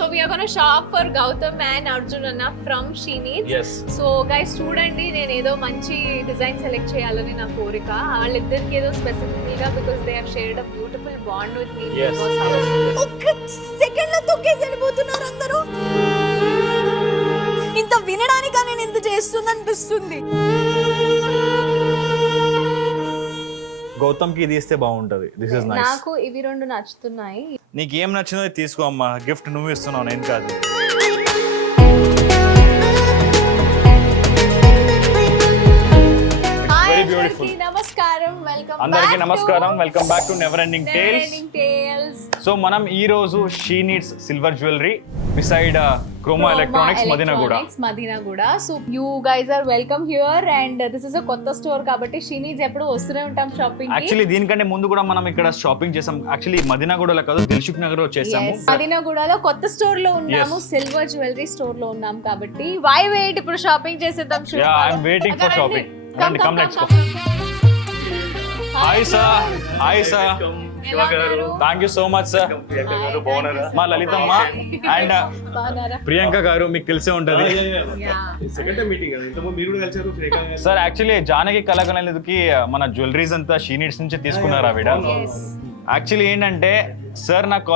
So we are going to shop for Gautam and Arjun Anna from She Needs. Yes. So guys చూడండి నేను ఏదో మంచి design select చేయాలని నా కోరిక వాళ్ళిద్దరికి ఏదో స్పెసిఫికల్ గా because they have shared a beautiful bond with me. Yes. ఒక్క సెకండ్ లో తొక్కేసి వెళ్ళిపోతున్నారు అందరూ. ఇంత వినడానికా నేను ఇంత చేస్తుంది అనిపిస్తుంది. గౌతమ్ కి ఇది ఇస్తే బాగుంటది. This is nice. నాకు ఇవి రెండు నచ్చుతున్నాయి. నీకు ఏం నచ్చిందో తీసుకో అమ్మా, గిఫ్ట్ నువ్వు ఇస్తున్నావు, నేను కాదు. Very beautiful. నమస్కారం, వెల్కమ్ అందరికీ నమస్కారం, welcome back to never ending tales. So మనం ఈ రోజు she needs silver jewellery beside Croma electronics Madinaguda. So you guys are welcome here and this is a కొత్త స్టోర్ కాబట్టి షీ నీడ్స్ ఎప్పుడు వస్తూనే ఉంటాం షాపింగ్. యాక్చువల్లీ దీనికంటే ముందు కూడా మనం ఇక్కడ షాపింగ్ చేసాం. యాక్చువల్లీ మదీనాగూడలో కాదు, దిల్సుఖ్ నగర్ లో చేసాము. మదీనాగూడలో కొత్త స్టోర్ లో ఉన్నాము, సిల్వర్ జ్యువెలరీ స్టోర్ లో ఉన్నాం కాబట్టి వై వెయిట్, ఇప్పుడు షాపింగ్ చేసేద్దాం. Yeah I am waiting for shopping. Come let's go. Hi sir. Thank you so much sir. మా లలితమ్మ అండ్ ప్రియాంక గారు మీకు తెలిసే ఉంటది సార్. యాక్చువల్లీ జానకి కళాకళకి మన జ్యువెలరీస్ అంతా షీ నీడ్స్ నుంచి తీసుకున్నారు ఆవిడ. యాక్చువల్లీ ఏంటంటే సార్ నాకు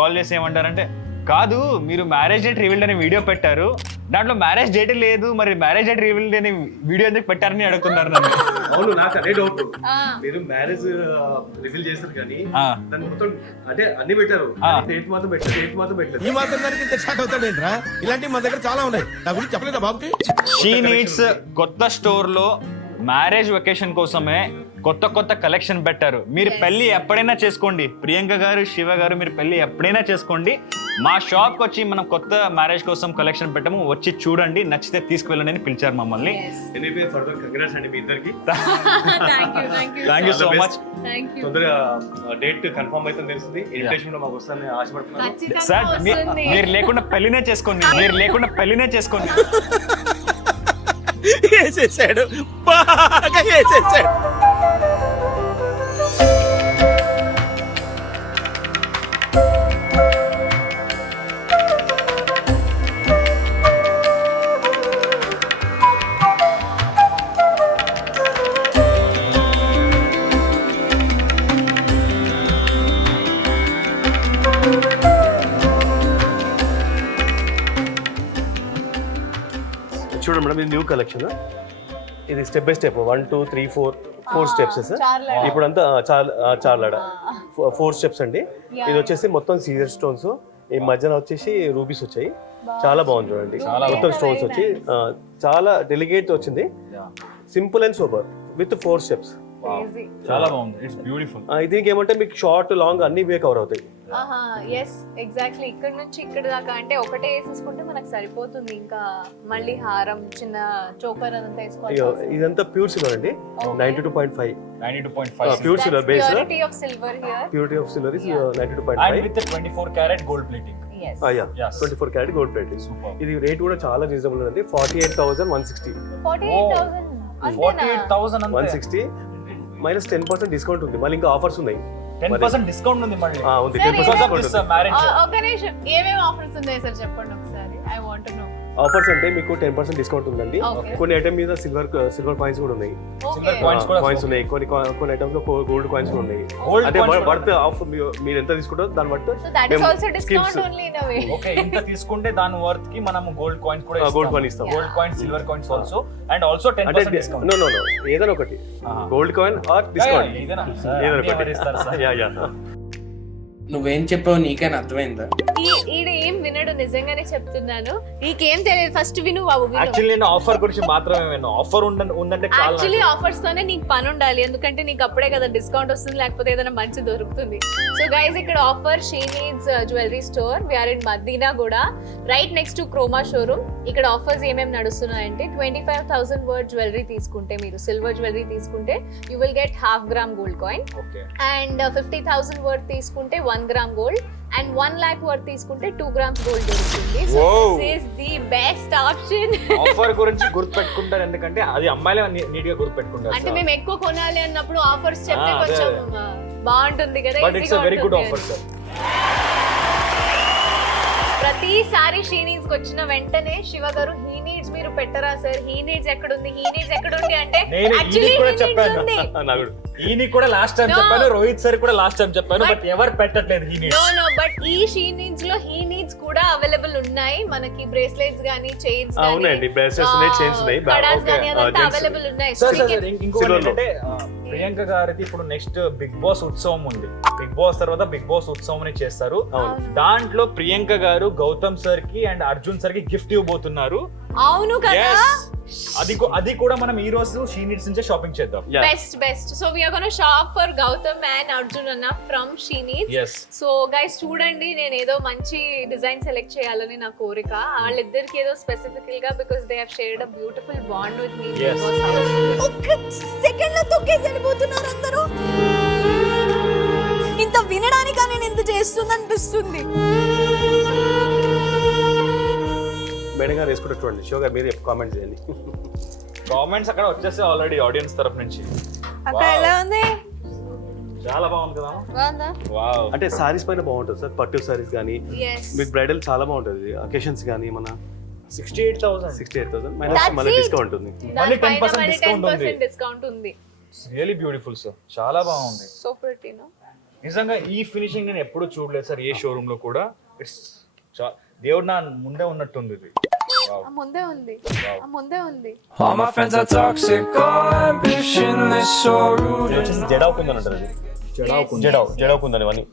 కాల్ చేసి ఏమంటారంటే, కాదు మీరు మ్యారేజ్ డేట్ రివీల్డ్ అనే వీడియో పెట్టారు, దాంట్లో మ్యారేజ్ డేట్ లేదు, మరి మ్యారేజ్ డేట్ రివీల్డ్ అనే వీడియో ఎందుకు పెట్టారని అడుగుతున్నారు నన్ను. అవును, నాకు అదే డౌట్. మీరు మ్యారేజ్ రివీల్ చేశారు కానీ దాని మొత్తం అంటే అన్ని పెట్టారు, డేట్ మాత్రం పెట్టలేదు. ఈ మాత్రం దానికి ఇంత షాక్ అవుతాడేంట్రా? ఇలాంటివి మా దగ్గర చాలా ఉన్నాయి, నా గురించి చెప్పలేదా బాబుకి? షీ నీడ్స్ కొత్త స్టోర్ లో మ్యారేజ్ వెకేషన్ కోసమే కొత్త కలెక్షన్ పెట్టారు. మీరు పెళ్లి ఎప్పుడైనా చేసుకోండి, ప్రియాంక గారు, శివ గారు, మీరు పెళ్లి ఎప్పుడైనా చేసుకోండి. మా షాప్ కి వచ్చి మనం కొత్త మ్యారేజ్ కోసం కలెక్షన్ పెట్టాము, వచ్చి చూడండి, నచ్చితే తీసుకువెళ్ళండి అని పిలిచారు మమ్మల్ని. ఎనీవే ఫర్దర్ కంగ్రాట్స్ అండి మీ ఇద్దరికి. Thank you so much. తొందరగా డేట్ కన్ఫర్మ్ అయితే తెలిసింది, ఇన్విటేషన్ లో మాకు వస్తుందని ఆశపడుతున్నాను. సార్ మీరు లేకుండా పెళ్లినే చేసుకోండి, వేసేసాడు, బాగా వేసేసాడు. చూడండి మేడం, ఇది న్యూ కలెక్షన్. ఇది స్టెప్ బై స్టెప్ 1 2 3 4 స్టెప్స్. ఇప్పుడు అంతా చార్లాడ 4 స్టెప్స్ అండి. ఇది వచ్చేసి మొత్తం సీజర్ స్టోన్స్, ఈ మధ్యన వచ్చేసి రూబీస్ వచ్చాయి. చాలా బాగుంది చూడండి, మొత్తం స్టోన్స్ వచ్చి చాలా డెలికేట్ వచ్చింది. Simple and super with 4 steps. చాలా బాగుంది, ఇట్స్ బ్యూటిఫుల్. దీనికి ఏమంటే మీకు షార్ట్ లాంగ్ అన్ని వే కవర్ అవుతాయి. ఎస్ ఎగ్జాక్ట్లీ, ఇక్కడ నుంచి ఇక్కడ దాకా అంటే ఒకటే వేసేసుకుంటే మనకు సరిపోతుంది. ఇంకా మళ్ళీ హారం, చిన్న చోకర్ అదంతా వేసుకోవాలి. ఇదంతా ప్యూర్ సిల్వర్ అండి, 92.5 pure silver base. Purity of silver here, purity of silver is 92.5 and with the 24 karat gold plating. yes 24 karat gold plating. ఇది రేట్ కూడా చాలా రీజనబుల్ ఉంది, 48,160. 48,000 అంతే. 160 మైనస్ 10% డిస్కౌంట్ ఉంది. మళ్ళీ ఇంకా ఆఫర్స్ ఉన్నాయి, 10% డిస్కౌంట్ ఉంది మళ్ళీ. ఉంది 10% డిస్కౌంట్. ఒక నిమిషం, ఏమేమి ఆఫర్స్ ఉన్నాయి సార్ చెప్పండి ఒకసారి, I want to know. Offers అంటే మీకు 10% డిస్కౌంట్ ఉందండి. కొన్ని ఐటమ్ మీద సిల్వర్ కాయిన్స్ కూడా ఉన్నాయి, కాయిన్స్ ఉన్నాయి. కొన్ని ఐటమ్స్ లో గోల్డ్ కాయిన్స్ కూడా ఉన్నాయి. అంటే వర్త్ ఆఫ్ మీరు ఎంత తీసుకుంటారో దాన్ని బట్టి ఓకే, ఇంత తీసుకుంటే దాని వర్త్ కి మనం గోల్డ్ కాయిన్స్ కూడా ఇస్తాం. గోల్డ్ కాయిన్ ఇస్తాం, gold coins, silver coins also, and also 10% discount. No ఏదైనా ఒకటి గోల్డ్ కాయిన్ ఆర్ డిస్కౌంట్ ఏదైనా ఒకటి. యా నువ్వేం చెప్పావు నీకైనా అర్థమైందా? ఈడ ఏం వినడు, నిజంగానే చెప్తున్నాను, నీకేం తెలియదు. ఫస్ట్ విను బాబు. యాక్చువల్లీ నేను ఆఫర్ గురించి మాత్రమే విన్నాను. ఆఫర్ ఉందంటే యాక్చువల్లీ ఆఫర్స్ తోనే నీకు పని ఉండాలి, ఎందుకంటే నీకు అప్పుడే కదా డిస్కౌంట్ వస్తుంది, లేకపోతే ఏదైనా మంచి దొరుకుతుంది. సో గైస్, ఇక్కడ offer she needs jewellery store, we're ఇన్ Madinaguda, right next to Croma showroom. ఇక్కడ ఆఫర్స్ ఏమేమి నడుస్తున్నాయంటే 25,000 వర్త్ జ్యువెలరీ తీసుకుంటే, మీరు సిల్వర్ జ్యువెలరీ తీసుకుంటే you will get ½ gram gold coin, and 50,000 worth తీసుకుంటే 1 gram gold, and 1 lakh worth తీసుకుంటే 2 grams గోల్డ్ దొరుకుతుంది. So this is the best option. Offer గురించి గుర్తుపెట్టుకుంటారు, ఎందుకంటే అది అమ్మాయిలే నీట్ గా గుర్తుపెట్టుకుంటారు. అంటే మేము ఎక్కువ కొనాలి అన్నప్పుడు ఆఫర్స్ చెప్తే కొంచెం బాగుంటుంది కదా. But it's a very good offer sir. ప్రతిసారి షీ నీడ్స్ కి వచ్చిన వెంటనే శివ గారు హీ నీడ్స్ మీరు పెట్టరా సార్, హీ నీడ్స్ ఎక్కడుంది, హీ నీడ్స్ ఎక్కడుంది అంటే నేను actually ఈయనకి కూడా he needs చెప్పాను. ఉంది. నాకు ఈయన కూడా లాస్ట్ టైం No. చెప్పాను, రోహిత్ సార్ కూడా లాస్ట్ టైం చెప్పాను, బట్ ఎవరు పెట్టట్లేదు ఈ నో నో బట్ ఈ షీ నీడ్స్ లో హీ నీడ్స్ కూడా అవైలబుల్ ఉన్నాయి మనకి, బ్రేస్లెట్స్ గానీ చైన్స్ గానీ అవునండి, bracelets ఉన్నాయి, chains ఉన్నాయి. కడాస్ Okay, గానీ అదంతా gents. అవైలబుల్ ఉన్నాయి. సార్ So we can- ఇంకొకటి Silver లో. ఏంటంటే ప్రియాంక గారిది ఇప్పుడు నెక్స్ట్ బిగ్ బాస్ ఉత్సవం ఉంది. బిగ్ బాస్ తర్వాత బిగ్ బాస్ ఉత్సవం అని చేస్తారు. దాంట్లో ప్రియాంక గారు గౌతమ్ సార్ కి అండ్ అర్జున్ సార్ కి గిఫ్ట్ ఇవ్వబోతున్నారు. అవును కదా, అది కూడా మనం ఈ రోజు షీ నీడ్స్ నుంచే షాపింగ్ చేద్దాం. Yeah. Best. So we're gonna shop for Gautam and Arjun అన్న from she needs. Yes. So guys చూడండి, నేను ఏదో మంచి డిజైన్ సెలెక్ట్ చేయాలని నా కోరిక. వాళ్ళిద్దరికి ఏదో స్పెసిఫికల్ గా because they have shared a beautiful bond with me. Yes. ఒక్క సెకండ్ లో తొక్కేసి వెళ్ళిపోతున్నారు అందరూ. ఇంత వినడానికా నేను ఇంత చేస్తుంది అనిపిస్తుంది. మేడం గారు వేసుకుంటే చూడండి, షో గారు మీరు కామెంట్ చేయండి. కామెంట్స్ అక్కడ వచ్చేసి ఆల్రెడీ ఆడియన్స్ తరపు నుంచి. అక్కడ ఎలా ఉంది? చాలా బాగుంది కదా. బాగుందా? వావ్. అంటే సారీస్ పైన బాగుంటుంది సార్, పట్టు సారీస్ కానీ Yes. మీకు బ్రైడల్ చాలా బాగుంటుంది. అకేషన్స్ కానీ మన 68,000. 68,000 మైనస్ That's మళ్ళీ it. డిస్కౌంట్ ఉంది. మళ్ళీ దానిపైన 10% మళ్ళీ discount ఉంది. 10% డిస్కౌంట్ ఉంది. రియలీ బ్యూటిఫుల్ సార్, చాలా బాగుంది. So pretty no. నిజంగా ఈ ఫినిషింగ్ నేను ఎప్పుడూ చూడలేదు సార్ ఏ షోరూమ్ లో కూడా. ఇట్స్ దేవుడు నా ముందే ఉన్నట్టుంది ఇది. Wow. ముందే ఉంది, ముందే ఉంది. All my friends are toxic, all ambitionless, so rude. ఇది వచ్చేసి జడావ్ కుందన్ అంటారు. అది జడావ్ కుందన్ ఇవన్నీ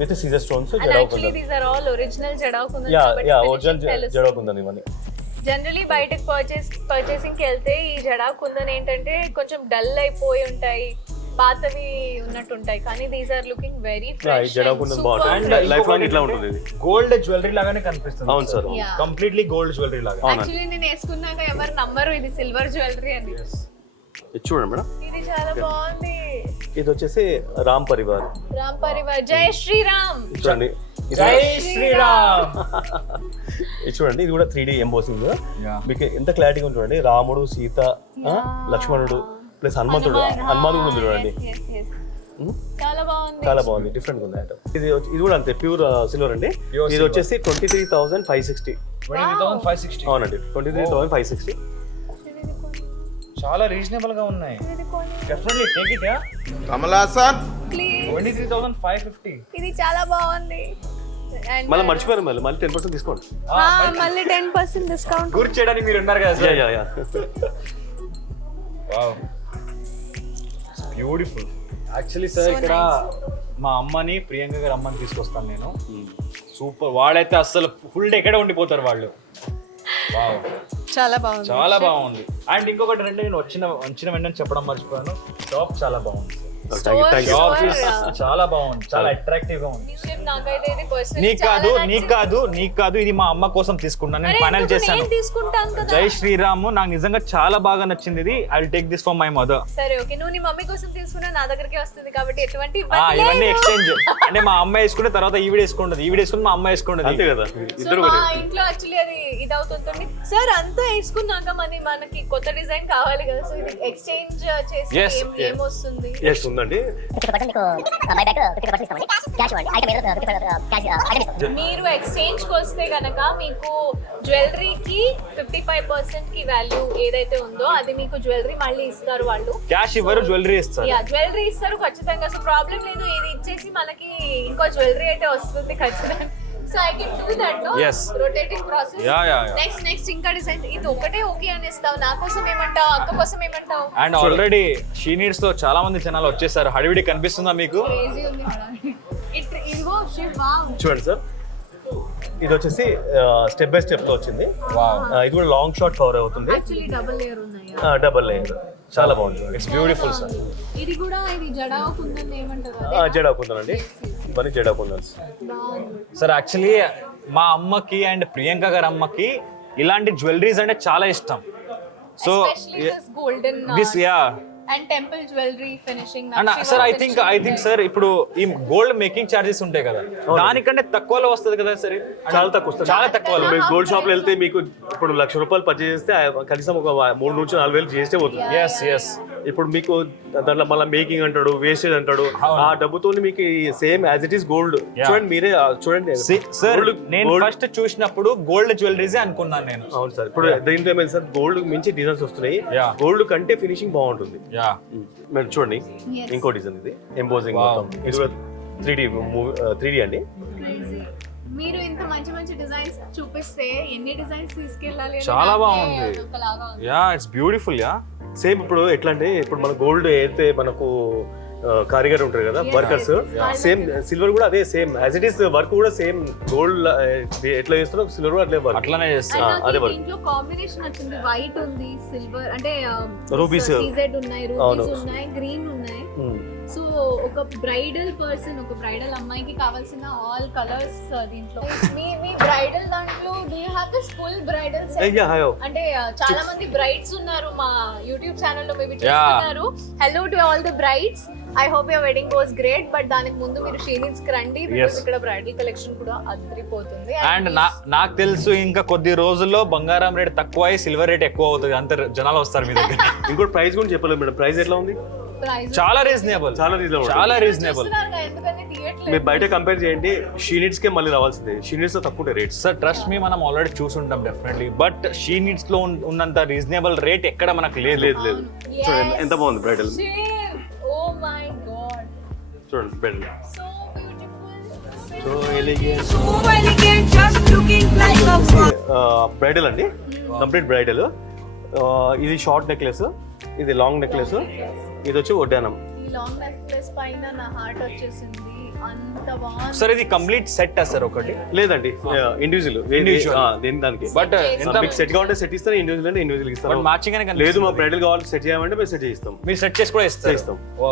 విత్ సీజర్ stones. And jadau actually kundan, these are all original jadau kundan. Yeah original jadau kundan ఇవన్నీ. జనరలీ బయటకు పర్చేసింగ్ కి వెళ్తే ఈ జడా కుందన్ ఏంటంటే కొంచెం డల్ అయిపోయి ఉంటాయి, పాతవి ఉన్నట్టుంటాయి. కానీ దీస్ ఆర్ లుకింగ్ వెరీ ఈ ఫ్రెష్. జడావ్ కుందన్ బాగుంటుంది, లైఫ్ లాంగ్ ఇట్లా ఉంటుంది ఇది. గోల్డ్ జ్యువెలరీ లాగానే కనిపిస్తుంది. అవును sir. Yeah. Completely gold jewellery లాగా. యాక్చువల్లీ నేను వేసుకున్నాక ఎవరు నమ్మరు ఇది సిల్వర్ జ్యువెలరీ అని. ఇది చూడండి మేడం, ఇది చాలా బాగుంది. ఇది వచ్చేసి రామ్ పరివార్. రామ్ పరివార్, జై శ్రీరామ్. ఇది చూడండి, ఇది జై శ్రీరామ్. ఇది చూడండి, ఇది కూడా 3D ఎంబోసింగ్. Yeah. మీకు ఎంత క్లారిటీగా ఉంది చూడండి. రాముడు, సీత, లక్ష్మణుడు ప్లస్ హనుమంతుడు కూడా ఉంది చూడండి. Yes, yes. చాలా బాగుంది. చాలా బాగుంది, డిఫరెంట్ ఉంది ఐటమ్. ఇది కూడా అంతే ప్యూర్ సిల్వర్ అండి. Pure ఇది silver. వచ్చేసి 23,560. 23,560. అవునండి, 23,560. చాలా రీజనబుల్ గా ఉన్నాయి. Definitely take it. Yeah, Kamalasan Please. 23,550. ఇది చాలా బాగుంది. And మళ్ళీ మర్చిపోయారు, మళ్ళీ 10% డిస్కౌంట్. మళ్ళీ 10% డిస్కౌంట్. గుర్తు చేయడానికి మీరు ఉన్నారు కదా sir. Yeah wow, beautiful. Actually sir ఇక్కడ మా అమ్మని, ప్రియాంక గారి అమ్మని తీసుకొస్తాను నేను. సూపర్, వాడైతే అసలు ఫుల్ డే ఎక్కడ ఉండిపోతారు వాళ్ళు. వావ్, చాలా బాగుంది. చాలా బాగుంది. అండ్ ఇంకొకటి రెండు నేను వచ్చిన వెంటనే చెప్పడం మర్చిపోయాను, టాప్ చాలా బాగుంది. Thank you. టాప్ చాలా బాగుంది, చాలా అట్రాక్టివ్ గా ఉంది. నాకైతే ఇది personally నీకు కాదు ఇది మా అమ్మ కోసం తీసుకున్నాను నేను. ఫైనల్ చేశాను. నేను తీసుకుంటాను కదా. జై శ్రీరామ్, నాకు నిజంగా చాలా బాగా నచ్చింది ఇది. I will take this for my mother. సరే ఓకే, నువ్వు నీ మమ్మీ కోసం తీసుకున్నా నా దగ్గరికి వస్తుంది కాబట్టి ఎటువంటి ఇబ్బంది ఇవన్నీ లేదు. ఎక్స్చేంజ్ అంటే మా అమ్మ వేసుకుంటే తర్వాత ఈవిడ వేసుకుంటది, ఈవిడ వేసుకుని మా అమ్మ వేసుకుంటది. అంతే కదా, సో ఇద్దరు మా కూడా. ఇంట్లో యాక్చువల్లీ అది ఇది అవుతుంది సార్. అంతా వేసుకున్నాక మనకి కొత్త డిజైన్ కావాలి కదా. సో ఇది ఎక్స్చేంజ్ చేసి Yes, ఏమొస్తుంది? ఎస్ ఉందండి. 50% మీకు బైబ్యాక్ 50% ఇస్తామండి. క్యాష్ ఇవ్వండి. ఐటమ్ ఏదో 50% క్యాష్ ఐటమ్ ఇస్తాం. మీరు ఎక్స్చేంజ్ కి వస్తే గనక మీకు జ్యువెలరీకి 55% కి వాల్యూ ఏదైతే ఉందో అది మీకు జ్యువెలరీ మళ్ళీ ఇస్తారు వాళ్ళు. క్యాష్ ఇవ్వరు, జ్యువెలరీ ఇస్తారు. యా, జ్యువెలరీ ఇస్తారు ఖచ్చితంగా. సో ప్రాబ్లం లేదు, ఇది ఇచ్చేసి మనకి ఇంకో జ్యువెలరీ అయితే వస్తుంది ఖచ్చితంగా. So I can do that. No Yes. Rotating process. Yeah. Next ఇంకా డిజైన్ ఇది ఒకటే ఓకే అనేస్తావు. నా కోసం ఏమంటావు, అక్క కోసం ఏమంటావు? అండ్ ఆల్రెడీ షీ నీడ్స్ లో చాలా మంది జనాలు వచ్చేసారు. హడివిడి కనిపిస్తుందా మీకు? క్రేజీ ఉంది మేడం. ఇదిగో శివ్, వావ్. చూడండి సార్, ఇది వచ్చేసి స్టెప్ బై స్టెప్ లో వచ్చింది. ఇది కూడా లాంగ్ షార్ట్ కవర్ అవుతుంది. యాక్చువల్లీ డబుల్ లేయర్ ఉన్నాయా? డబల్ లేయర్, చాలా బాగుంది. It's beautiful sir. ఇది కూడా ఇది జడావ్ కుందన్ ఏమంటారు? జడావ్ కుందన్ అండి, ఇవన్నీ జడావ్ కుందన్స్. బాగుంది. సార్ యాక్చువల్లీ మా అమ్మకి అండ్ ప్రియాంక గారి అమ్మకి ఇలాంటి జ్యువెలరీస్ అంటే చాలా ఇష్టం. So Especially this golden this and temple jewelry finishing. And sir I think sir ఇప్పుడు ఈ గోల్డ్ మేకింగ్ చార్జెస్ ఉంటాయి కదా, దానికంటే తక్కువలో వస్తుంది కదా సార్? చాలా తక్కువ వస్తుంది, చాలా తక్కువ. మీరు గోల్డ్ షాప్ లో వెళ్తే మీకు ఇప్పుడు 1,00,000 రూపాయలు పర్చేస్ చేస్తే కనీసం ఒక 3 నుంచి 4 వేలు చేస్తే పోతుంది. ఎస్ ఇప్పుడు మీకు దాంట్లో మళ్ళీ మేకింగ్ అంటాడు, వేస్టేజ్ అంటాడు. ఆ డబ్బుతో మీకు same as it is gold. చూడండి మీరే చూడండి సార్ Gold- నేను gold- ఫస్ట్ చూసినప్పుడు గోల్డ్ జ్యువెలరీస్ అనుకున్నాను నేను. అవును సార్. ఇప్పుడు దీంట్లో ఏమైంది సార్, గోల్డ్ మించి డిజైన్స్ వస్తున్నాయి. Yeah. గోల్డ్ కంటే ఫినిషింగ్ బాగుంటుంది. యా మీరు చూడండి Yes. ఇంకో డిజైన్ ఇది ఎంబోజింగ్ Wow. మొత్తం. ఇది కూడా 3D అండి. Crazy. మీరు ఇంత మంచి మంచి డిజైన్స్ చూపిస్తే ఎన్ని డిజైన్స్ తీసుకెళ్ళాలి అని చాలా నాకే బాగుంది. ఒకలాగా ఉంది. Yeah it's beautiful yeah. Same ఇప్పుడు ఎట్లా అంటే ఇప్పుడు మన గోల్డ్ అయితే మనకు కారిగర్ ఉంటారు కదా Yes, workers, yes, yes. Same silver కూడా అదే same as it is work కూడా సేమ్ గోల్డ్ ఎట్లా చేస్తారో సిల్వర్ కూడా అట్లే వర్క్. అట్లానే And చేస్తా. నాకు అదే ఈ work. దీంట్లో కాంబినేషన్ వచ్చింది, వైట్ ఉంది, సిల్వర్ అంటే Rubies. సీజెడ్ ఉన్నాయి, అవును. రూబీస్ ఉన్నాయి, గ్రీన్ ఉన్నాయి. సో ఒక బ్రైడల్ పర్సన్, ఒక బ్రైడల్ అమ్మాయికి కావాల్సిన ఆల్ కలర్స్ దీంట్లో. మీ బ్రైడల్ దాంట్లో do you have this full bridal set? అంటే చాలా మంది బ్రైడ్స్ ఉన్నారు మా యూట్యూబ్ ఛానల్ లో, మేబీ చూస్తున్నారు. Hello to all the brides, I hope your wedding was great. But దానికి ముందు మీరు షీనిట్స్ కి రండి, బికాజ్ ఇక్కడ బ్రైడల్ కలెక్షన్ కూడా అదిరిపోతుంది. అండ్ నాకు తెలుసు ఇంకా కొద్ది రోజుల్లో బంగారం రేట్ తక్కువ అయి సిల్వర్ రేట్ ఎక్కువ అవుతుంది. అంత జనాలు వస్తారు మీ దగ్గర. ఇంకోటి ప్రైస్ కూడా చెప్పలేదు మేడం. ప్రైస్ ఎట్లా ఉంది? ప్రైస్ చాలా రీజనబుల్, చాలా రీజనబుల్. చాలా రీజనబుల్. ఎందుకని తీయట్లేదు? మీరు బయట కంపేర్ చేయండి, షీనిట్స్ కే మళ్ళీ రావాల్సిందే. షీనిట్స్ లో తక్కువ ఉంటాయి రేట్స్. సార్ ట్రస్ట్ మీ, మనం ఆల్రెడీ చూసుంటాం డెఫినెట్లీ. బట్ షీ నీడ్స్ లో ఉన్నంత రీజనబుల్ రేట్ ఎక్కడ మనకు లేదు. లేదు లేదు. చూడండి ఎంత బాగుంది బ్రైడల్. ఓ మై గాడ్, చూడండి bridal. So beautiful. So elegant So elegant, just looking like a bridal అండి, కంప్లీట్ బ్రైడల్. ఇది షార్ట్ నెక్లెస్, ఇది లాంగ్ నెక్లెస్, ఇది వచ్చి వడ్డానం. ఈ లాంగ్ నెక్లెస్ పైన నా హార్ట్ వచ్చేసింది, అంత బాగుంది. సార్ ఇది కంప్లీట్ సెట్ సార్ ఒకటి లేదండి ఇండివిజువల్. Individual. దేని దానికి బట్ ఎంత మీకు సెట్ కావాలంటే సెట్ ఇస్తారు, ఇండివిజువల్ అంటే ఇండివిజువల్ ఇస్తారు. మ్యాచింగ్ అని లేదు మా బ్రైడల్ కావాలి సెట్ చేయమంటే మేము సెట్ చేయిస్తాం. మీరు సెట్ చేసి కూడా ఇస్తారు. ఇస్తాం. ఓ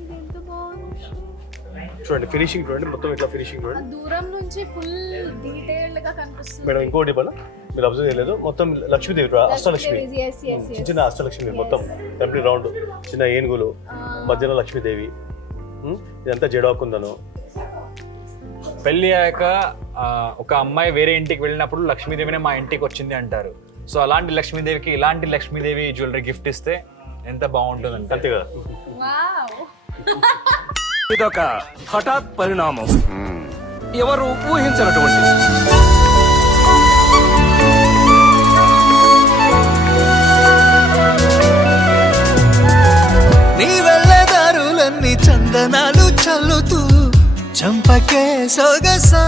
ఇది ఎంత బాగుంది. చూడండి ఫినిషింగ్ చూడండి, మొత్తం ఇట్లా ఫినిషింగ్ ఆ చూడండి దూరం నుంచి ఫుల్ డీటెయిల్డ్ గా కనిపిస్తుంది. మేడం. ఇంకోటి ఇవ్వాలా, మీరు అబ్జర్వ్ చేయలేదు, మొత్తం Lakshmidevi Ashtalakshmi, Yes, yes, yes. చిన్న అష్టలక్ష్మి మొత్తం కంప్లీట్ రౌండ్, చిన్న ఏనుగులు మధ్యలో లక్ష్మీదేవి. ఇదంతా జడాకుందను. పెళ్లి అయ్యాక ఒక అమ్మాయి వేరే ఇంటికి వెళ్ళినప్పుడు లక్ష్మీదేవినే మా ఇంటికి వచ్చింది అంటారు. సో అలాంటి లక్ష్మీదేవికి ఇలాంటి లక్ష్మీదేవి జ్యువెలరీ గిఫ్ట్ ఇస్తే ఎంత బాగుంటుంది అంటే. అంతే కదా. వావ్. ఇదొక హఠాత్ పరిణామం, ఎవరు ఊహించినటువంటి. నీ వెళ్ళదారులన్నీ చందనాలు చల్లుతూ చంపకే సొగసా,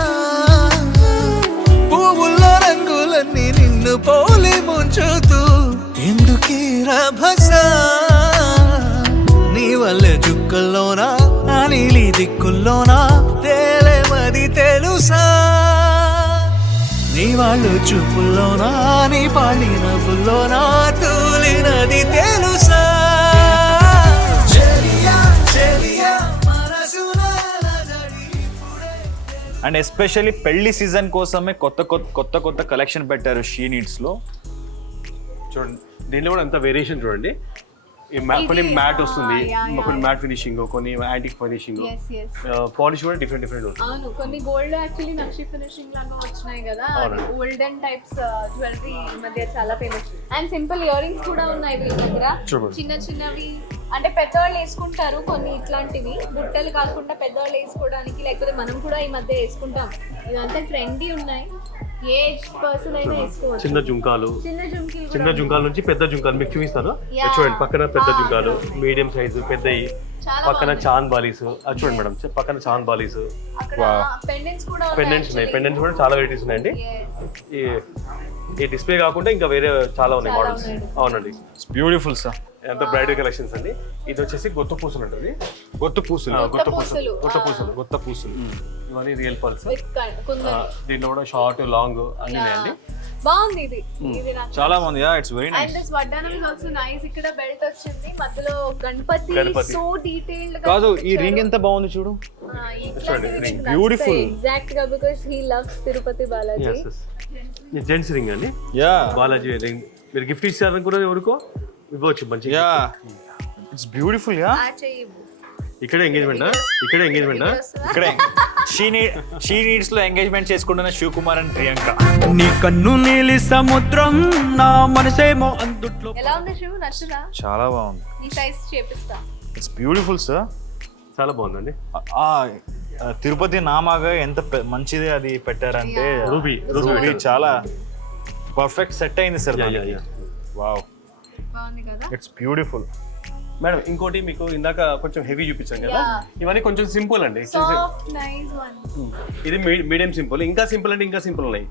పువ్వుల్లో రంగులన్నీ నిన్ను పోలి ముంచుతూ ఎందుకీ రభసా, నీ వల్లే చుక్కల్లోనా ఆ నీలి దిక్కుల్లోనా తేలేమది తెలుసా, నీ వాళ్ళు చూపుల్లోనా నీ పాడి నవ్వుల్లోనా తూలినది తెలుసా. అండ్ ఎస్పెషల్లీ పెళ్లి సీజన్ కోసమే కొత్త కలెక్షన్ పెట్టారు షీ నీడ్స్ లో. చూడండి దీనిలో కూడా అంత వేరియేషన్ చూడండి. కొన్ని మ్యాట్ వస్తుంది, కొన్ని మ్యాట్ ఫినిషింగ్, కొన్ని antique finishing, Yes, yes. Polish కూడా డిఫరెంట్ వస్తుంది. అవును, కొన్ని గోల్డ్ యాక్చువల్లీ నక్షి ఫినిషింగ్ లాగా వచ్చినాయి కదా, గోల్డెన్ టైప్స్ జ్యువెలరీ ఈ మధ్య చాలా famous. And simple ear rings కూడా ఉన్నాయి వీళ్ళ దగ్గర, చిన్న చిన్నవి. అంటే పెద్దవాళ్ళు వేసుకుంటారు కొన్ని ఇట్లాంటివి, బుట్టలు కాకుండా పెద్దవాళ్ళు వేసుకోవడానికి, లేకపోతే మనం కూడా ఈ మధ్య వేసుకుంటాం. ఇదంతా ట్రెండీ ఉన్నాయి, ఏజ్ పర్సన్ అయినా వేసుకోవచ్చు. చిన్న జుంకాలు, చిన్న జుంకాల నుంచి పెద్ద జుంకాలు మీకు చూపిస్తాను. Yeah. చూడండి పక్కన పెద్ద జుంకాలు, మీడియం సైజు, పెద్దవి, చాలా పక్కన చాంద్ బాలీస్. అది చూడండి మేడం, పక్కన చాంద్ బాలీస్, అక్కడ పెండెంట్స్ కూడా పెండెంట్స్ ఉన్నాయి. పెండెంట్స్ కూడా చాలా వెరైటీస్ ఉన్నాయండి. Yes. ఈ డిస్ప్లే కాకుండా ఇంకా వేరే చాలా ఉన్నాయి మోడల్స్. అవునండి, బ్యూటిఫుల్ సార్. ఎంత బ్రైడల్ కలెక్షన్స్ అండి. ఇది వచ్చేసి గొత్త పూసలు ఉంటుంది. గొత్త పూసలు. గొత్త పూసలు ఇవన్నీ రియల్ పర్ల్స్. కుందన్. దీంట్లో కూడా షార్ట్ లాంగ్ అన్ని ఉన్నాయండి. బాగుంది ఇది. ఇది నాకు చాలా మంది it's very and nice. This వడ్డానం ఇస్ ఆల్సో నైస్. ఇక్కడ బెల్ట్ వచ్చింది, మధ్యలో గణపతి సో డీటైల్డ్ గా. కాదు ఈ రింగ్ ఎంత బాగుంది చూడు. Beautiful. ఎగ్జాక్ట్ గా because he loves Tirupati Balaji. Gents ring అండి, యా బాలాజీ రింగ్. మీరు గిఫ్ట్ ఇచ్చారని కూడా ఎవరికో ఇవ్వచ్చు మంచిగా. Yeah it's beautiful yeah. ఆ చెయ్యి. ఇక్కడే ఎంగేజ్మెంట్ ఇక్కడే షీ నీడ్స్ లో ఎంగేజ్మెంట్ చేసుకుంటున్న శివకుమార్ అండ్ ప్రియాంక. నీ కన్ను నీలి సముద్రం నా మనసేమో అందుట్లో. ఎలా ఉంది శివ, నచ్చుదా? చాలా బాగుంది. నీ సైజ్ చేపిస్తా. It's beautiful sir. చాలా బాగుందండి. తిరుపతి నామాగా ఎంత మంచిది అది పెట్టారంటే రూబీ చాలా పర్ఫెక్ట్ సెట్ అయింది సార్. వావ్, బాగుంది కదా. It's beautiful. మేడం ఇంకోటి మీకు ఇందాక కొంచెం హెవీ చూపించాం కదా, ఇవన్నీ కొంచెం సింపుల్ అండి. Soft nice one. ఇది మీడియం సింపుల్, ఇంకా సింపుల్ అంటే ఇంకా సింపుల్ ఉన్నాయి.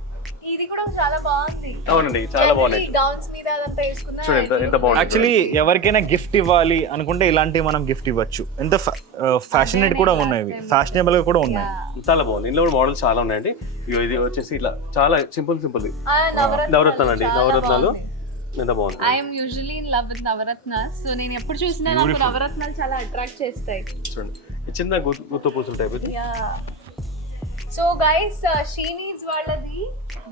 ఇది కూడా చాలా బాగుంది. అవునండి, చాలా బాగున్నాయి. గౌన్స్ మీద అదంతా వేసుకున్నా చూడండి ఎంత బాగుంది. యాక్చువల్లీ ఎవరికైనా గిఫ్ట్ ఇవ్వాలి అనుకుంటే ఇలాంటివి మనం గిఫ్ట్ ఇవ్వచ్చు. ఎంత ఫ్యాషనేట్ కూడా ఉన్నాయి, ఫ్యాషనబుల్ గా కూడా ఉన్నాయి. చాలా బాగుంది. ఇందులో కూడా మోడల్స్ చాలా ఉన్నాయండి. ఇది వచ్చేసి ఇట్లా చాలా సింపుల్ నవరత్నాలు అండి. నవరత్నాలు ఎంత బాగుంది. I'm usually in love with navaratnas. So నేను ఎప్పుడు చూసినా నాకు నవరత్నాలు చాలా అట్రాక్ట్ చేస్తాయి. చూడండి చిన్న గుత్త పూసలు టైప్ ఇది. సో గైస్, షీ నీడ్స్ వాళ్ళది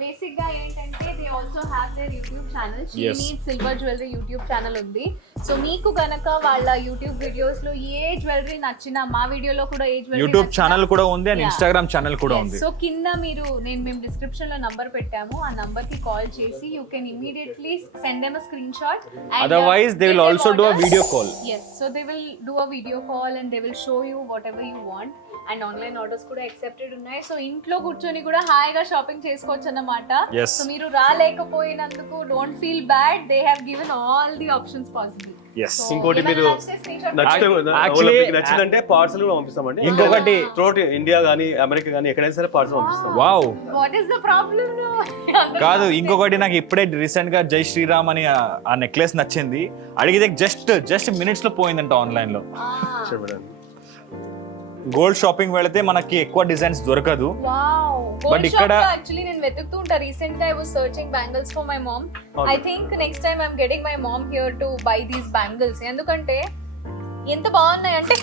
బేసిక్ గా ఏంటంటే they also have their YouTube channel. She needs silver jewellery YouTube channel ఉంది. సో మీకు గనక వాళ్ళ యూట్యూబ్ వీడియోస్ లో ఏ జ్యువెలరీ నచ్చినా, మా వీడియోలో కూడా ఏ జ్యువెలరీ యూట్యూబ్ ఛానల్ కూడా ఉంది అండ్ ఇన్స్టాగ్రామ్ ఛానల్ కూడా ఉంది. సో కింద మేము డిస్క్రిప్షన్ లో నంబర్ పెట్టాము. ఆ నంబర్ కి కాల్ చేసి you can immediately send them a screenshot. Otherwise they will also do a video call. Yes, so they will do a video call and they will show you whatever you want. And online orders కూడా accepted ఉన్నాయి. So ఇంట్లో కూర్చొని కూడా హాయిగా shopping చేసుకోవచ్చు అన్నమాట. So మీరు రాలేకపోయినందుకు don't feel bad, they have given all the options possible. ఇంకోటి మీరు నచ్చిందంటే పార్సల్ కూడా పంపిస్తామండి. ఇంకొకటి త్రూఅవుట్ ఇండియా గానీ అమెరికా గానీ ఎక్కడైనా సరే పార్సల్ పంపిస్తాం. Wow, what is the problem? కాదు ఇంకొకటి నాకు ఇప్పుడే రీసెంట్ గా జై శ్రీరామ్ అని ఆ నెక్లెస్ నచ్చింది. అడిగితే జస్ట్ మినిట్స్ లో పోయిందంట ఆన్లైన్ లో. గోల్డ్ షాపింగ్ వెళితే మనకి ఎక్కువ డిజైన్స్ దొరకదు. బట్ ఇక్కడ యాక్చువల్లీ నేను వెతుకుతూ ఉంటా. రీసెంట్ గా I was searching bangles for my mom. I think next time I'm getting my mom here to buy these bangles. ఎందుకంటే ఎంత బాగున్నాయి అంటే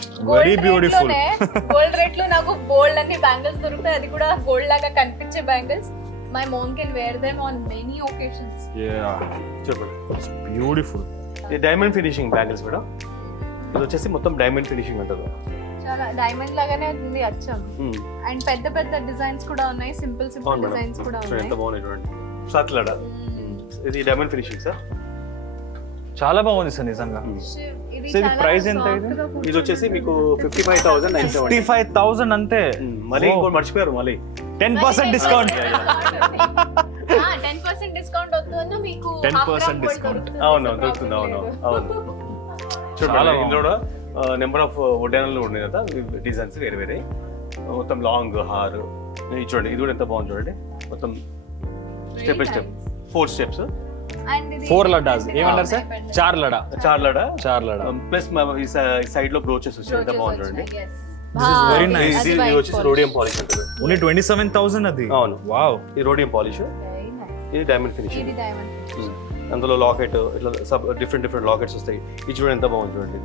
గోల్డ్ రేట్ లో నాకు గోల్డ్ అన్ని బ్యాంగిల్స్ దొరుకుతాయి. అది కూడా గోల్డ్ లాగా కనిపించే bangles. My mom can wear them on many occasions. Beautiful. ఇది డైమండ్ ఫినిషింగ్ బ్యాంగిల్స్ మేడం. ఇది వచ్చేసి మొత్తం డైమండ్ ఫినిషింగ్ అంటారు. చాలా డైమండ్ లాగానే ఉంది అచ్చం. అండ్ పెద్ద పెద్ద డిజైన్స్ కూడా ఉన్నాయి, సింపుల్ డిజైన్స్ కూడా ఉన్నాయి. ఎంత బాగున్నాయి చూడండి. సాత్లడా ఇది డైమండ్ ఫినిషింగ్ సార్. చాలా బాగుంది సార్ నిజంగా. ఇది ప్రైస్ ఎంత? ఇది వచ్చేసి మీకు 55,000. 55,000 అంతే. మళ్ళీ ఇంకోటి మర్చిపోయారు, మళ్ళీ 10% డిస్కౌంట్. 10% డిస్కౌంట్ వస్తుందో మీకు 10% డిస్కౌంట్. అవును దొరుకుతుంది. అవును చూడండి ఇందులో నెంబర్ ఆఫ్ వడ్డానాలు ఉన్నాయి కదా, డిజైన్స్ వేరే వేరే. మొత్తం లాంగ్ హార్ చూడండి. ఇది కూడా ఎంత బాగుంది చూడండి. మొత్తం స్టెప్ బై స్టెప్ 4 స్టెప్స్. 4 లడాస్ ఏమంటారు సార్? 4 లడా ప్లస్ ఈ సైడ్ లో బ్రోచెస్ వచ్చాయి. ఎంత బాగుంది చూడండి. This is very nice. ఇది వచ్చేసి రోడియం పాలిష్ అంటారు. ఓన్లీ 27,000 అది. అవును. వావ్. ఈ రోడియం పాలిష్, ఇది డైమండ్ ఫినిషింగ్. అందులో లాకెట్ ఇట్లా డిఫరెంట్ లాకెట్స్ వస్తాయి. ఇది చూడండి ఎంత బాగుంది చూడండి.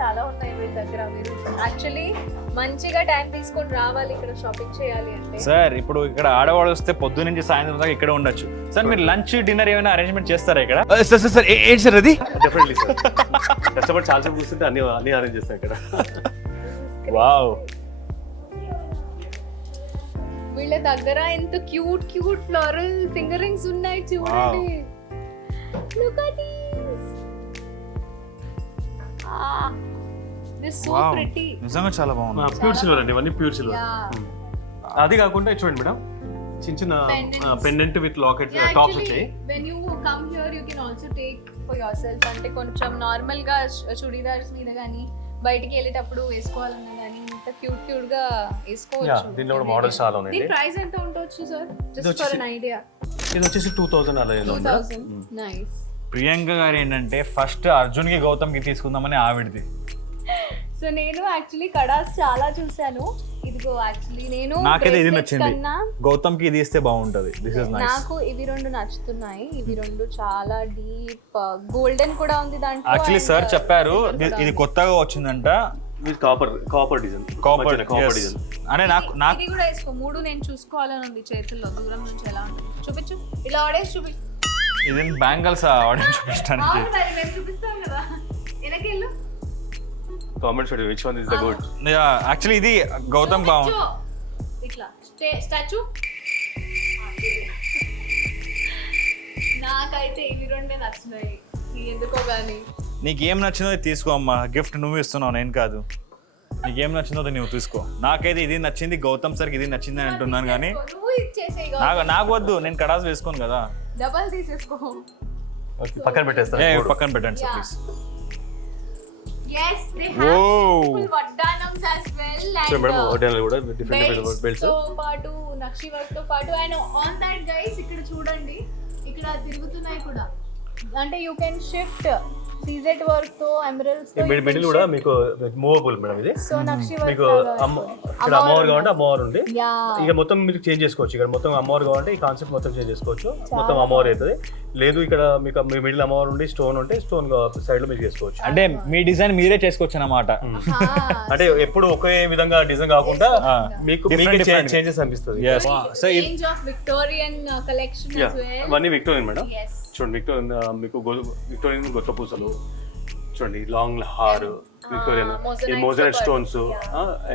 చాలా ఉన్నాయి వీళ్ళ దగ్గర. మీరు యాక్చువల్లీ మంచిగా టైం తీసుకొని రావాలి ఇక్కడ షాపింగ్ చేయాలి అంటే. సార్ ఇప్పుడు ఇక్కడ ఆడవాళ్ళు వస్తే పొద్దు నుంచి సాయంత్రం దాకా ఇక్కడ ఉండొచ్చు. సార్ మీరు లంచ్ డిన్నర్ ఏమైనా అరేంజ్మెంట్ చేస్తారా ఇక్కడ? సార్ ఏంటి సార్ అది? Definitely sir. కస్టమర్ చాలా సేపు కూర్చుంటే అన్ని అరేంజ్ చేస్తాం ఇక్కడ. వావ్. వీళ్ళ దగ్గర ఎంత క్యూట్ ఫ్లోరల్ ఫింగర్ రింగ్స్ ఉన్నాయి చూడండి. Look at these. This so pretty. నిజంగా చాలా బాగుంది. ప్యూర్ సిల్వర్ అండి, ఇవన్నీ ప్యూర్ సిల్వర్. అది కాకుండా చూడండి మేడం, చిన్న పెండెంట్ విత్ లాకెట్ టాప్స్ వచ్చాయి. When you come here you can also take for yourself. అంటే కొంచెం నార్మల్ గా చుడీదార్స్ మీద గానీ బయటికి వెళ్ళేటప్పుడు వేసుకోవాలన్నా గానీ ఇంత క్యూట్ గా వేసుకోవచ్చు. దీనిలో కూడా మోడల్స్ చాలా ఉన్నాయి. దీని ప్రైస్ ఎంత ఉండొచ్చు sir? Just for an idea. ఇది వచ్చేసి 2,000 అలా ఏదో ఉంది. 2,000. నైస్. ప్రియాంక గారు ఏంటంటే ఫస్ట్ అర్జున్ కి గౌతమ్ కి తీసుకుందామని ఆవిడది. సో నేను యాక్చువల్లీ కడాస్ చాలా చూసాను. ఇదిగో యాక్చువల్లీ నేను నాకైతే ఇది నచ్చింది. గౌతమ్ కి ఇది ఇస్తే బాగుంటది. This is nice. నాకు ఇవి రెండు నచ్చుతున్నాయి. ఇవి రెండు చాలా డీప్ గోల్డెన్ కూడా ఉంది దాంట్లో. యాక్చువల్లీ సార్ చెప్పారు ఇది కొత్తగా వచ్చిందంట. With copper design. Copper design. అంటే నాకు ఇది కూడా వేసుకో. 3 నేను చూసుకోవాలని ఉంది చేతుల్లో దూరం నుంచి ఎలా ఉంటుంది. చూపించు, ఇలా ఆడేసి చూపి. ఇది బ్యాంగిల్స్ ఆడియన్స్ చూపించడానికి. మరి నేను చూపిస్తాను కదా, వెనకెళ్ళు. కామెంట్ చూడండి which one is the good. Yeah actually ఇది గౌతమ్ బాగుంది. ఇట్లా స్టాచ్యూ. నాకైతే ఇవి రెండే నచ్చినాయి ఎందుకో గానీ. నీకేం నచ్చిందో అది తీసుకో అమ్మా, గిఫ్ట్ నువ్వు ఇస్తున్నావు నేను కాదు. నీకేం నచ్చిందో అది నువ్వు తీసుకో. నాకైతే ఇది నచ్చింది, గౌతమ్ సార్కి ఇది నచ్చింది అని అంటున్నాను కానీ నువ్వు ఇచ్చేసేయ్ నాకు వద్దు, నేను కడాస్ వేసుకోను కదా. డబల్ తీసేసుకో. పక్కన పెట్టేస్తాను. పక్కన పెట్టండి sir please. Yes, they have Whoa. full vaddanams as well. So And, madam వడ్డానాలు కూడా డిఫరెంట్ బెల్ట్స్ తో పాటు నక్షి వర్క్ తో పాటు అండ్ ఆన్ దట్ గైస్ ఇక్కడ చూడండి, ఇక్కడ తిరుగుతున్నాయి కూడా. అంటే you can shift CZ work తో ఎమరల్డ్స్ తో మిడిల్ కూడా మీకు మూవబుల్ మేడం ఇది. సో నక్షి వర్క్ మీకు ఇక్కడ అమ్మవారు కావాలంటే అమ్మవారు ఉంది. యా ఇక మొత్తం మీకు చేంజ్ చేసుకోవచ్చు. ఇక్కడ మొత్తం అమ్మవారు కావాలంటే ఈ కాన్సెప్ట్ మొత్తం చేంజ్ చేసుకోవచ్చు. మొత్తం అమ్మవారు అవుతుంది. లేదు ఇక్కడ మీకు మీ మిడిల్ అమ్మవారు ఉండి స్టోన్ ఉంటే స్టోన్ సైడ్ లో మీరు చేసుకోవచ్చు. అంటే మీ డిజైన్ మీరే చేసుకోవచ్చు అన్నమాట. అంటే ఎప్పుడు ఒకే విధంగా డిజైన్ కాకుండా మీకు different. చేంజెస్ అనిపిస్తుంది. So range of Victorian collection as well. ఇవన్నీ విక్టోరియన్ మేడం. Yes. చూడండి విక్టోరియన్ మీకు విక్టోరియన్ గొట్ట పూసలు చూడండి, లాంగ్ హార్ విక్టోరియన్, ఈ moissanite stones,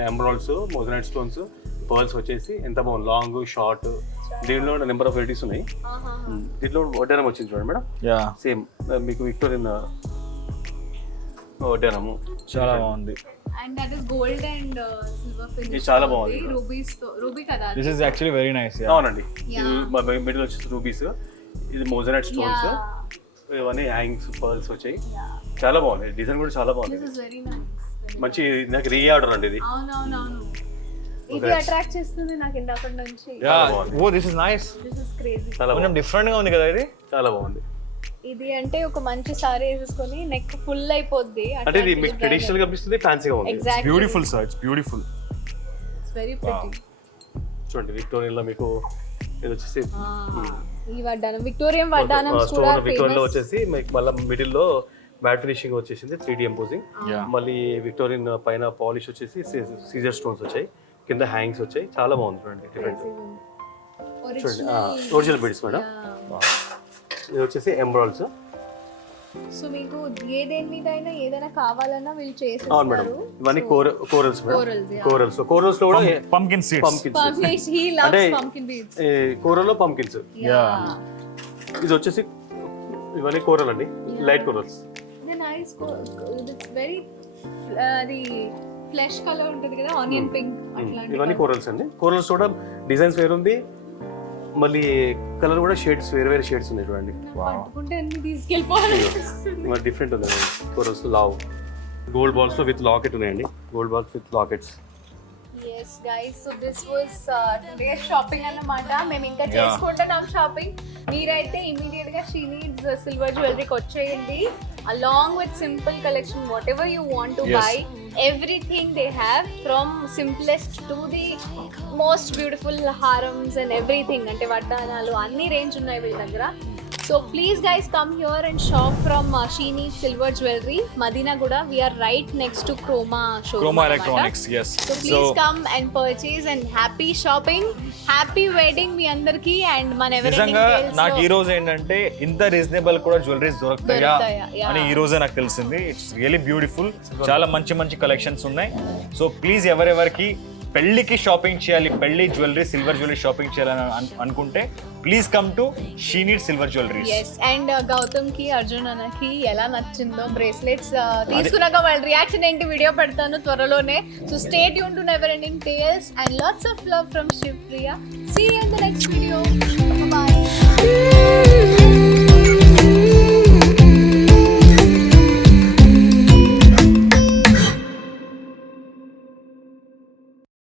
emeralds, moissanite stones, pearls వచ్చేసి ఎంత బాగుంది, లాంగ్ షార్ట్. దీంట్లో నెంబర్ ఆఫ్ వెరైటీస్ ఉన్నాయి. దీంట్లో వడ్డానం వచ్చింది చూడండి మేడం. యా సేమ్ మీకు విక్టోరియన్ వడ్డానము చాలా బాగుంది. And that is gold and silver finish. ఇది చాలా బాగుంది. రూబీస్ తో, రూబీ కదా this is actually very nice. అవునండి. ఇది మిడిల్ వచ్చేసి రూబీస్, ఇది మోజనైట్ స్టోన్స్, ఇవన్నీ హ్యాంగ్స్ పర్ల్స్ వచ్చాయి. చాలా బాగుంది. డిజైన్ కూడా చాలా బాగుంది. This is very nice. మంచి నాకు రీ ఆర్డర్ అండి ఇది. అవునవునవును. ఇది అట్రాక్ట్ చేస్తుంది నాకు ఇందాకటి నుంచి. Yeah oh this is nice. This is crazy. చాలా కొంచెం డిఫరెంట్ గా ఉంది కదా ఇది. చాలా బాగుంది. ఇది అంటే ఒక మంచి సారీ వేసుకొని నెక్ ఫుల్ అయిపోద్ది. అంటే ఇది మీకు ట్రెడిషనల్ గా అనిపిస్తుంది, ఫ్యాన్సీగా ఉంది. Exactly. Beautiful sir, it's beautiful. It's very pretty. చూడండి విక్టోరియన్ లో మీకు ఇది వచ్చేసి ఈ వడ్డానం విక్టోరియన్ వడ్డానం కూడా స్టోన్ విక్టోరియన్ లో ఫేమస్. వచ్చేసి మీకు మళ్ళీ మిడిల్ లో మ్యాట్ ఫినిషింగ్ వచ్చేసింది, 3D ఎంపోజింగ్. మళ్ళీ విక్టోరియన్ పైన పాలిష్ వచ్చేసి సీజర్ స్టోన్స్ వచ్చాయి, కింద హ్యాంగ్స్ వచ్చాయి. చాలా బాగుంది చూడండి, డిఫరెంట్. చూడండి ఒరిజినల్ బీడ్స్ మేడం. ఇది వచ్చేసి ఎమరాల్డ్స్. సో మీకు దేని మీద అయినా ఏదైనా కావాలన్నా వీళ్ళు అవును మేడం. చేసేస్తారు. ఇవన్నీ corals madam. Corals, yeah. Corals లో కూడా పంకిన్ సీడ్స్. Pumpkins, he అంటే loves pumpkin beads. కోరల్ లో పంకిన్స్. Yeah. ఇది వచ్చేసి ఇవన్నీ కోరల్ అండి, light corals. The nice it's very అది ఫ్లెష్ కలర్ ఉంటుంది కదా, ఆనియన్ పింక్ అట్లాంటి. ఇవన్నీ కోరల్స్ అండి. కోరల్స్ కూడా డిజైన్స్ వేరు ఉంది, మళ్ళీ కలర్ కూడా షేడ్స్ వేరే షేడ్స్ ఉన్నాయి చూడండి. పట్టుకుంటే అన్ని తీసుకెళ్ళిపోవాలి. ఇవాళ డిఫరెంట్ ఉంది కోరల్స్. లావ్ గోల్డ్ బాల్స్ విత్ లాకెట్ ఉన్నాయండి, gold balls with lockets. Yes guys, so this was today's shopping అన్నమాట. మేము ఇంకా చేసుకుంటున్నాం షాపింగ్. మీరైతే ఇమీడియట్ గా షీ నీడ్స్ సిల్వర్ జ్యువెలరీకి వచ్చేయండి. Along with simple collection, whatever you want to buy, everything they have, from simplest to the most beautiful harams and everything. అంటే వడ్డానాలు అన్ని range ఉన్నాయి వీళ్ళ దగ్గర. So please guys come here and shop from She Needs Silver Jewelry, Madinaguda. We are right next to Chroma showroom. Chroma Electronics, yes. So please come and purchase and happy shopping, happy wedding మీ అందరికి. And మన నిజంగా నాకు ఈ రోజు ఏంటంటే ఇంత reasonable కూడా jewelleries దొరుకుతాయా అని ఈ రోజే నాకు తెలిసింది. It's really beautiful. చాలా మంచి మంచి కలెక్షన్స్ ఉన్నాయి. సో ప్లీజ్ ఎవరెవరికి పెళ్లికి షాపింగ్ చేయాలి, పెళ్లి జ్యువెలరీ, సిల్వర్ జ్యువెలరీ షాపింగ్ చేయాలని అనుకుంటే please come to she need silver jewellery. yes. And Gautam కి, అర్జున్ అన్నకి ఎలా నచ్చిందో బ్రేస్లెట్స్ తీసుకున్నాక వాళ్ళ రియాక్షన్ ఏంటి వీడియో పెడతాను త్వరలోనే. So stay tune to never ending tiles and lots of love from Shivapriya. See you in the next video. Bye.